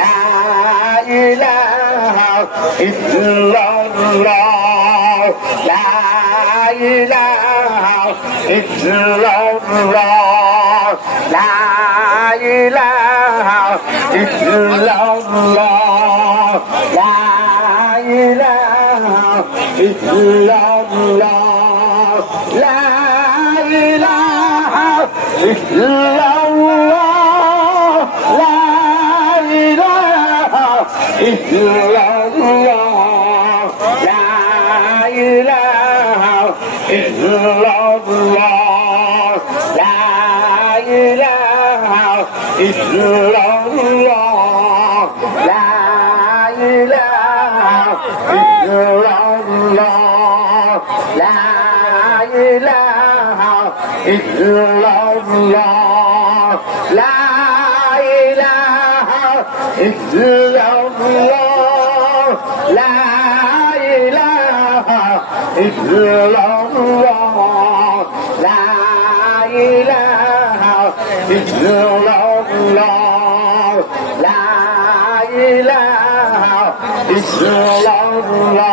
লা ইলাহা ইল্লাল্লাহ লা ইলাহা ইল্লাল্লাহ লা ইলাহা ইল্লাল্লাহ লা ইলাহা ইল্লাল্লাহ লা ইলাহা ইল্লাল্লাহ লা ইলাহা ইল্লাল্লাহ লা ইলাহা ইল্লাল্লাহ লা ইলাহা ইল্লাল্লাহ লা ইলাহা ইল্লাল্লাহ লা ইলাহা ইল্লাল্লাহ লা ইলাহা ইল্লাল্লাহ লা ইলাহা ইল্লাল্লাহ লা ইলাহা ইল্লাল্লাহ লা ইলাহা ইল্লাল্লাহ